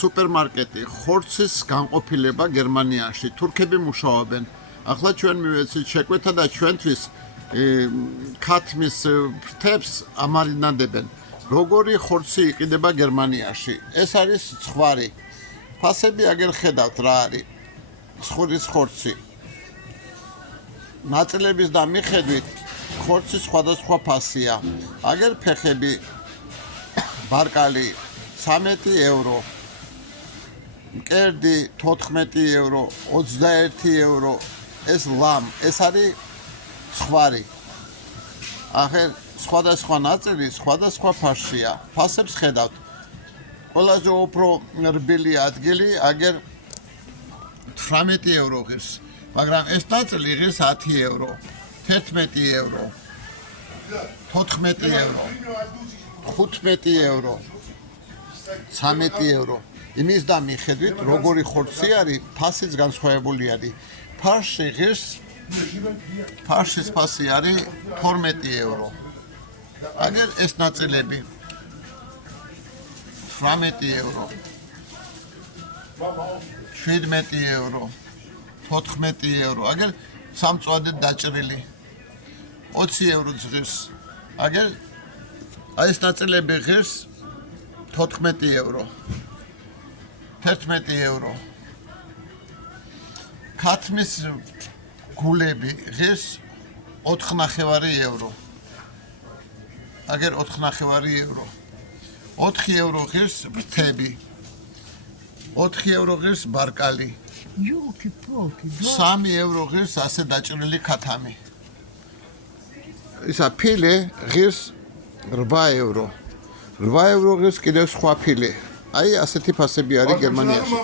სუპერმარკეტი ხორცის განყოფილება გერმანიაში. თურქები მუშაობენ. ახლა ჩვენ მივეცით შეკვეთა და ჩვენთვის ქათმის ფრთებს ამარინადებენ. როგორი ხორცი იყიდება გერმანიაში? ეს არის ცხვარი. ფასები აგერ ხედავთ რა არის. ცხვრის ხორცი. ნაწილების და მიხედვით ხორცი სხვადასხვა ფასია. აგერ ფეხები ბარკალი 13 ევრო. მკერდი 14 ევრო, 21 ევრო. ეს ლამ, ეს არის ცხვარი. ახლა სხვადასხვა ნაწილი სხვადასხვა ფასია. ფასებს ხედავთ. ყველაზე უფრო რბილი ადგილი აგერ 18 ევრო ღირს, მაგრამ ეს ნაწილი ღირს 10 ევრო, 11 ევრო, 14 ევრო, 15 ევრო, 13 ევრო. იმის და მიხედვით როგორი ხორცი არის, ფასიც განსხვავებული არის. ფარში ღირს ფარშის ფასი არის 12 ევრო. აგერ ეს ნაწილები 18 ევრო, 17 ევრო, 14 ევრო. აგერ სამწვადედ დაჭრილი 20 ევრო ღირს. აგერ ეს ნაწილები ღირს 14 ევრო, 11 ევრო. ქათმის გულები ღირს 4,5 ევრო. აგერ 4,5 ევრო. 4 ევრო ღირს ფრთები. 4 ევრო ღირს ბარკალი. 3 ევრო ღირს ასე დაჭრილი ქათამი. ისა ფილე ღირს 8 ევრო. 8 ევრო ღირს კიდევ სხვა ფილე. აი ასეთი ფასები არის გერმანიაში.